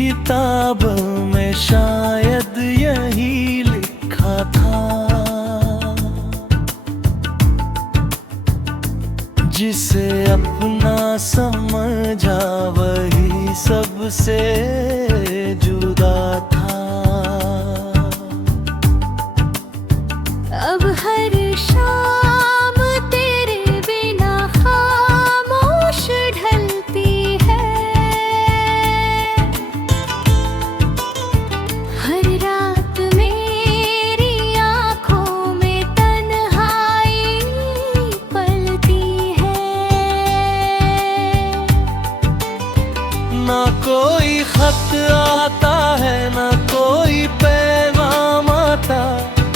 किताब में शायद यही लिखा था, जिसे अपना समझा वही सबसे जुदा था। अब हर शाम तेरे बिना खामोश ढलती है, हर रात मेरी आँखों में तन्हाई पलती है। ना कोई खत आता है, ना कोई पैगाम आता,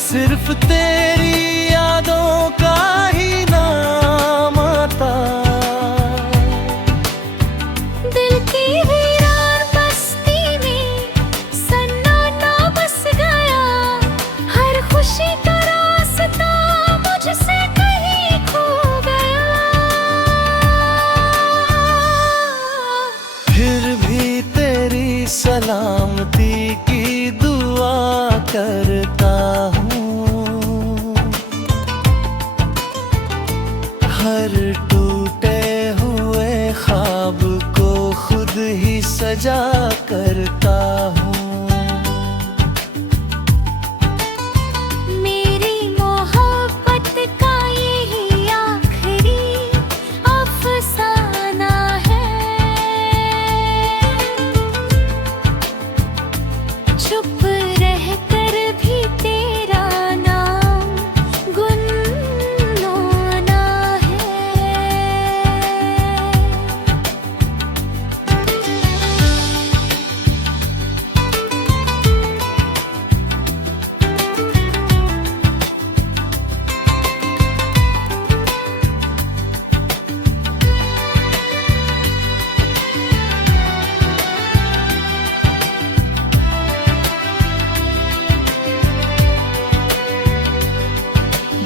सिर्फ तेरी यादों का ही नाम आता। दिल की वीरान बस्ती में सन्नाटा बस गया, हर खुशी का रास्ता मुझसे कहीं खो गया। फिर भी तेरी सलामती की दुआ करता हूँ, हर टूटे हुए ख्वाब को खुद ही सजा करता हूँ। मेरी मोहब्बत का यही आखिरी अफसाना है, चुप रहकर भी तेरा नाम गुनगुनाना है।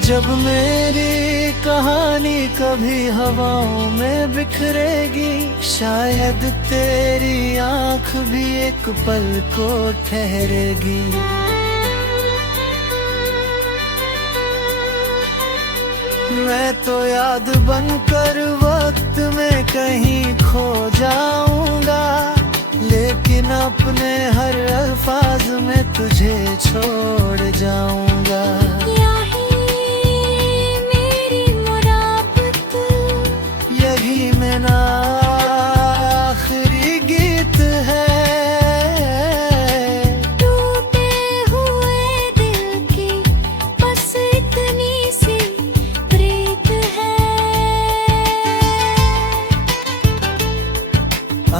जब मेरी कहानी कभी हवाओं में बिखरेगी, शायद तेरी आँख भी एक पल को ठहरेगी। मैं तो याद बनकर वक्त में कहीं खो जाऊंगा, लेकिन अपने हर अल्फाज में तुझे छोड़ जाऊंगा। यही मेरा आखिरी गीत है, टूटे हुए दिल की बस इतनी सी प्रीत है।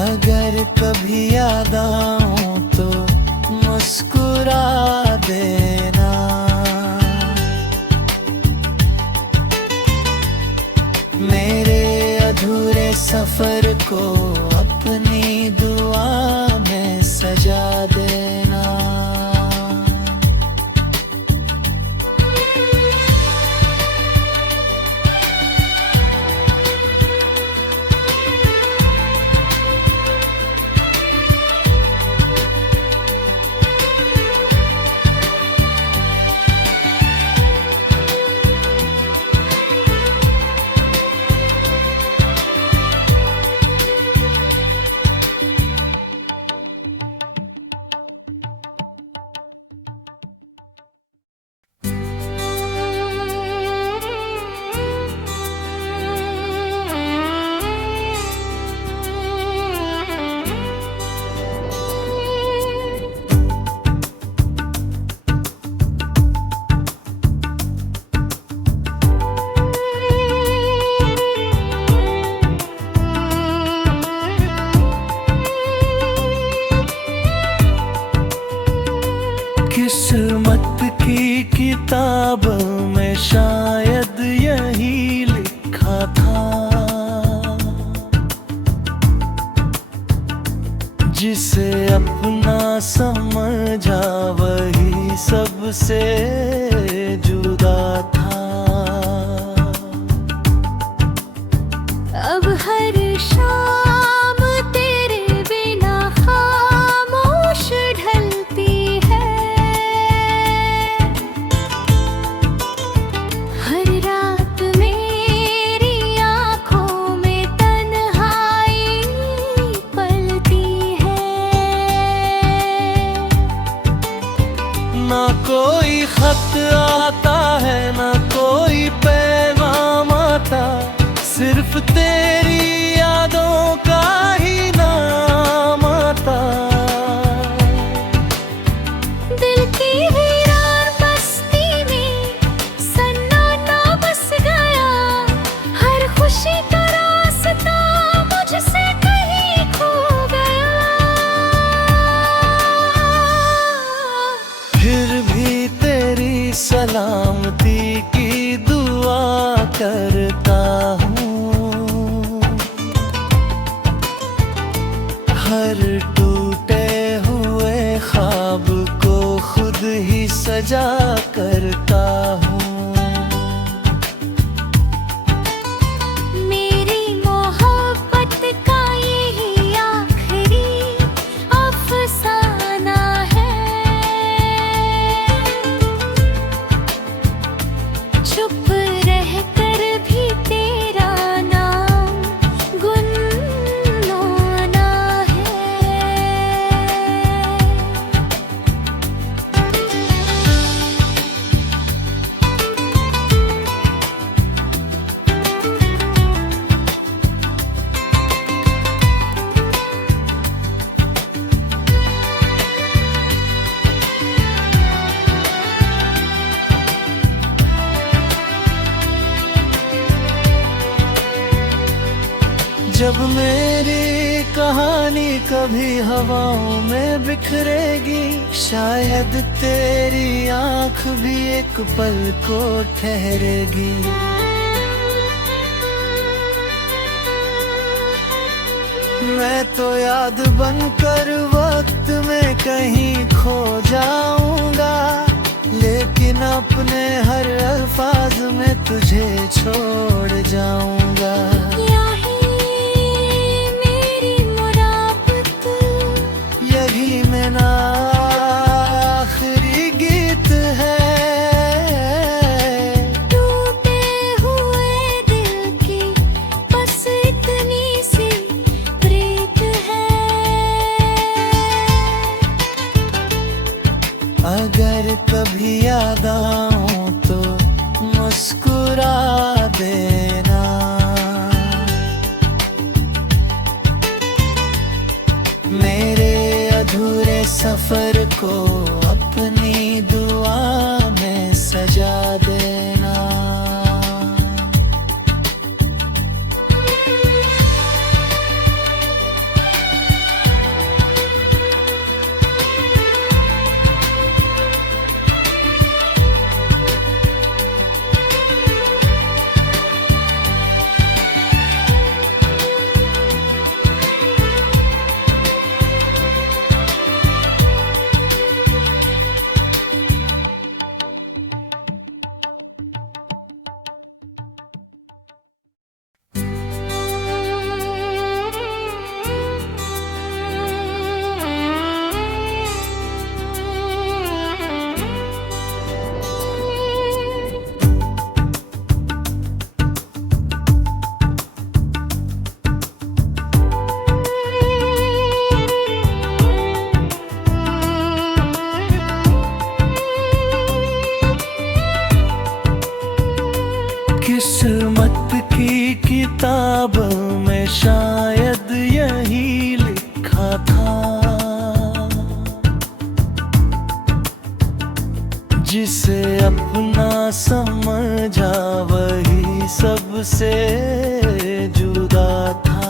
अगर कभी याद आऊं तो मुस्कुरा देना, मेरे अधूरे सफर को अपनी दुआ में सजा देना। किस्मत की किताब में शायद यही लिखा था, जिसे अपना समझा वही सबसे जुदा था। अब हर शाम तेरे बिना खामोश खत आता है ना कोई पैगाम आता, सिर्फ तेरी यादों का ही नाम आता। दिल की वीरान बस्ती में सन्नाटा बस गया, हर खुशी का रास्ता मुझसे कहीं खो गया। फिर भी तेरी सलामती की दुआ करता हूँ, हर टूटे हुए ख्वाब को खुद ही सजा करता हूँ। मेरी मोहब्बत का यही आखिरी अफसाना है, चुप रहकर भी तेरा नाम गुनगुनाना है। जब मेरी कहानी कभी हवाओं में बिखरेगी, शायद तेरी आंख भी एक पल को ठहरेगी। मैं तो याद बनकर वक्त में कहीं खो जाऊंगा, लेकिन अपने हर अल्फाज में तुझे छोड़ जाऊंगा। यही मेरा आखिरी गीत है। टूटे हुए दिल की बस इतनी सी प्रीत है, अगर कभी याद आऊं तो मुस्कुरा देना। मेरे अधूरे सफर को अपनी दुआ में सजा देना। किस्मत की किताब में शायद यही लिखा था, जिसे अपना समझा वही सबसे जुदा था।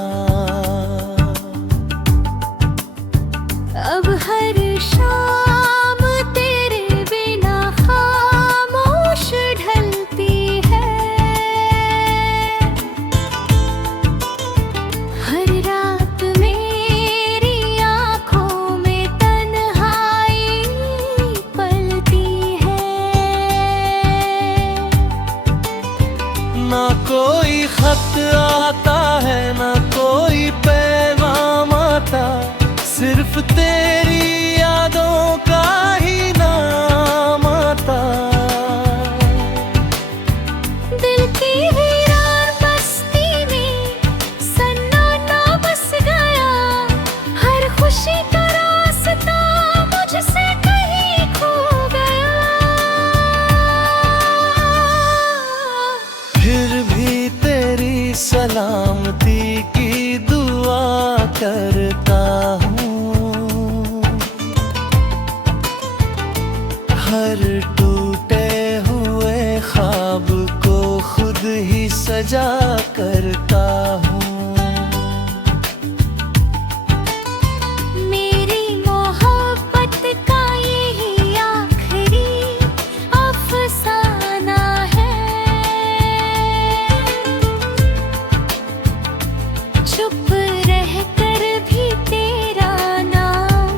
अब हर शाम तेरे बिना खामोश ढलती है, हर रात मेरी आँखों में तन्हाई पलती है। ना कोई खत आता है ना कोई पैगाम आता, सिर्फ तेरी यादों का ही नाम आता। दिल की वीरान बस्ती में सन्नाटा बस गया, हर खुशी का रास्ता मुझसे कहीं खो गया। सलामती की दुआ करता हूँ। हर टूटे हुए ख्वाब को खुद ही सजा करता हूँ। मेरी मोहब्बत का यही आखिरी अफसाना है। चुप रहकर भी तेरा नाम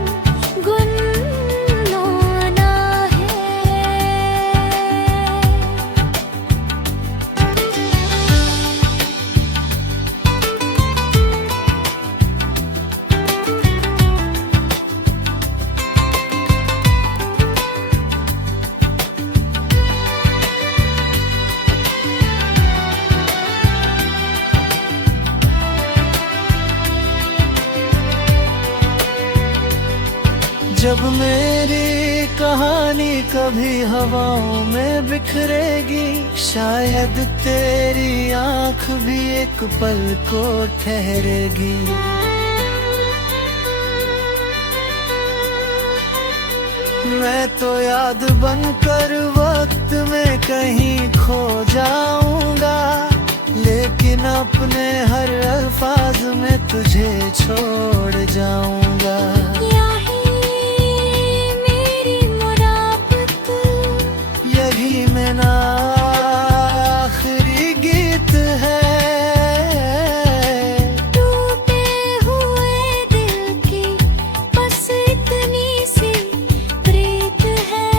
गुनगुनाना है। जब मेरी कहानी कभी हवाओं में बिखरेगी, शायद तेरी आंख भी एक पल को ठहरेगी। मैं तो याद बनकर वक्त में कहीं खो जाऊंगा, लेकिन अपने हर अल्फाज में तुझे छोड़ जाऊंगा। यही मेरा आखिरी गीत है। टूटे हुए दिल की बस इतनी सी प्रीत है।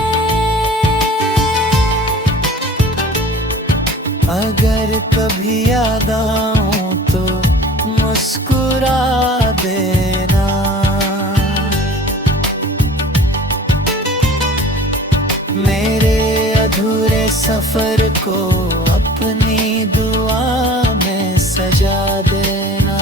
अगर कभी याद आऊं तो मुस्कुरा देना। मेरे अधूरे सफर को अपनी दुआ में सजा देना।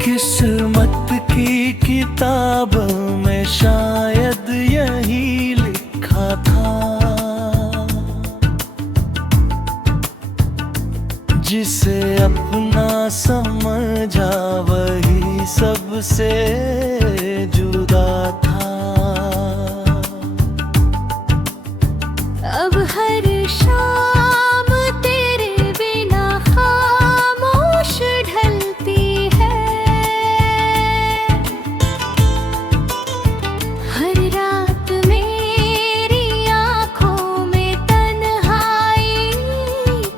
किस्मत की किताब में शायद यही लिखा था, जिसे अपना समझा वही सबसे जुदा था। अब हर शाम तेरे बिना खामोश ढलती है। हर रात मेरी आँखों में तन्हाई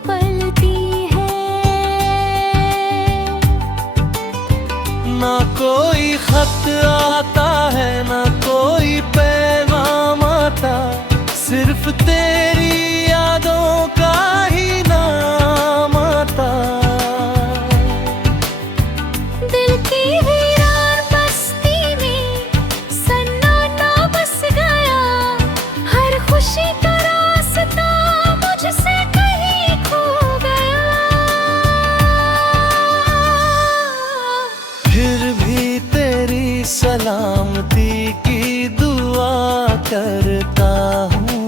पलती है। ना कोई खत आता है, ना कोई पैगाम आता, सिर्फ तेरी यादों का ही नाम आता। दिल की वीरान बस्ती में सन्नाटा बस गया। हर खुशी का रास्ता मुझसे कहीं खो गया। फिर भी तेरी सलामती की दुआ करता हूँ।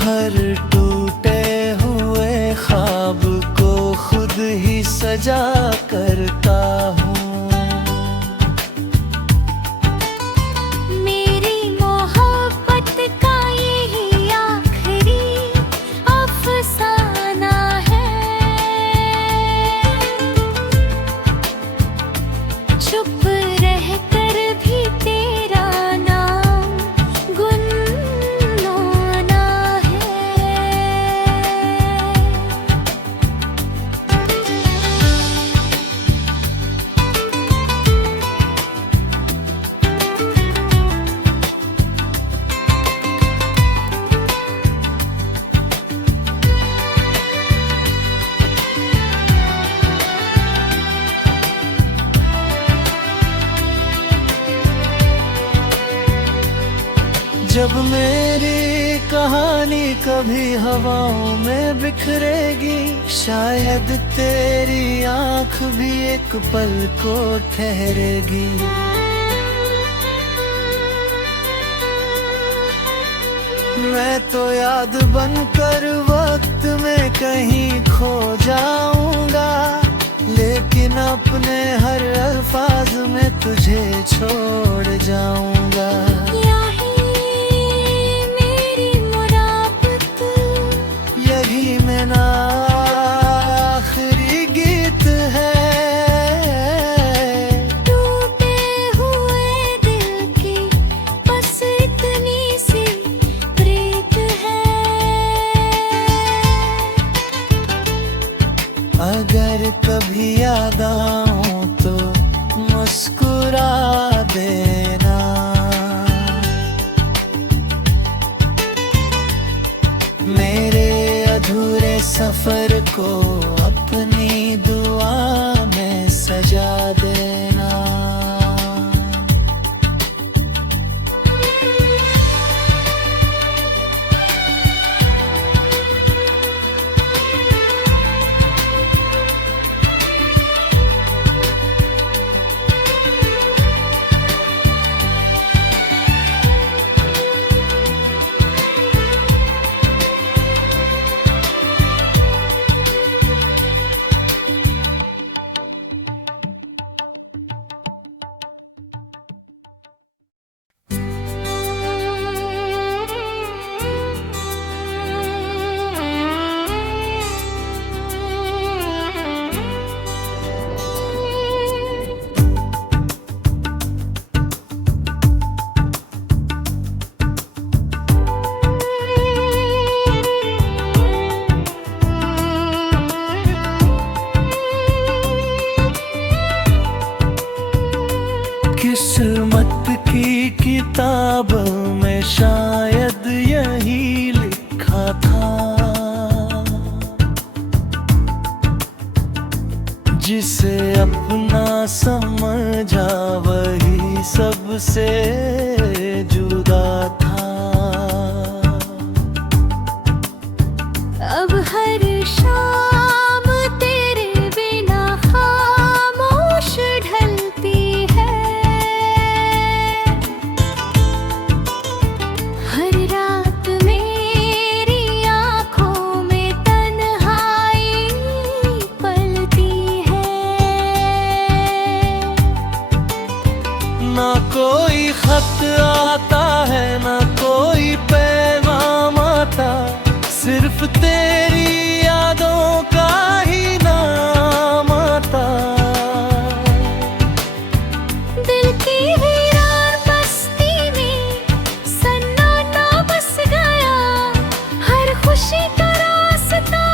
हर टूटे हुए ख्वाब को खुद ही सजा करता हूँ। मेरी मोहब्बत का यही आखिरी अफसाना चुप रह कर भी तेरा नाम गुनगुनाना है। जब मेरी कहानी कभी हवाओं में बिखरेगी, शायद तेरी आंख भी एक पल को ठहरेगी। मैं तो याद बनकर वक्त में कहीं खो जाऊंगा, लेकिन अपने हर अल्फाज में तुझे छोड़ जाऊंगा। यही मेरा आखिरी गीत है। टूटे हुए दिल की बस इतनी सी प्रीत है। अगर कभी याद आऊं तो मुस्कुरा देना। मेरे अधूरे सफर को अपनी दुआ में सजा देना। किस्मत की किताब में शायद यही लिखा था, जिसे अपना समझा वही सबसे जुदा था। अब हर शाम तेरे बिना खामोश ढलती है। हर रात मेरी आँखों में तन्हाई पलती है। ना कोई खत आता है, ना कोई पैगाम आता, सिर्फ तेरी यादों का ही नाम आता। दिल की वीरान बस्ती में सन्नाटा बस गया। हर खुशी का रास्ता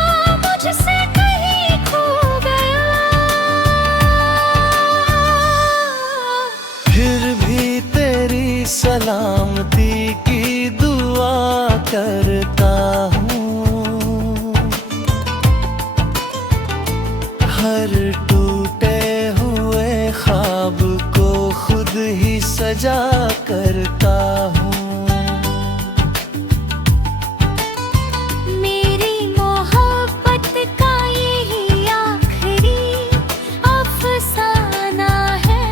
मुझसे कहीं खो गया। फिर भी तेरी सलामती की दुआ करता हूँ। हर टूटे हुए ख्वाब को खुद ही सजा करता हूँ। मेरी मोहब्बत का यही आखिरी अफसाना है।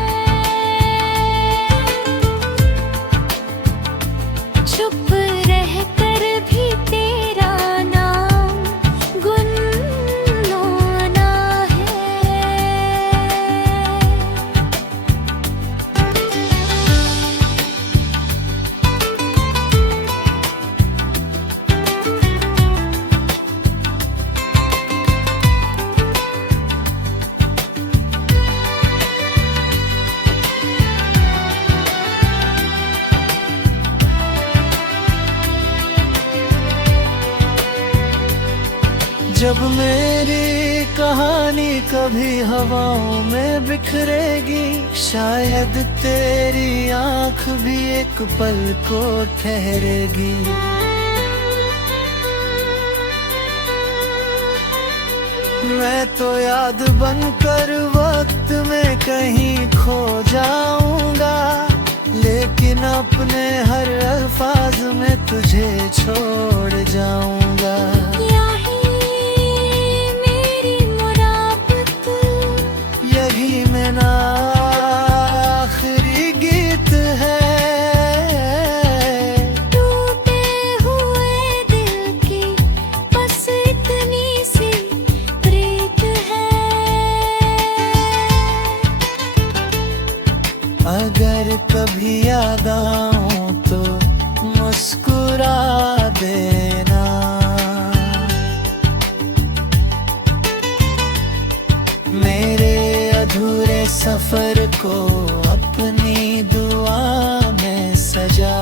चुप रह कर भी तेरा नाम गुनगुनाना है। जब मेरी कहानी कभी हवाओं में बिखरेगी, शायद तेरी आंख भी एक पल को ठहरेगी। मैं तो याद बनकर वक्त में कहीं खो जाऊंगा, लेकिन अपने हर अल्फाज में तुझे छोड़ जाऊंगा। यही मेरी मुराबत, यही मेरा आखिरी गीत है। टूटे हुए दिल की बस इतनी सी प्रीत है। अगर कभी याद आऊं तो मुस्कुरा देना, मेरे अधूरे सफर को अपनी दुआ में सजा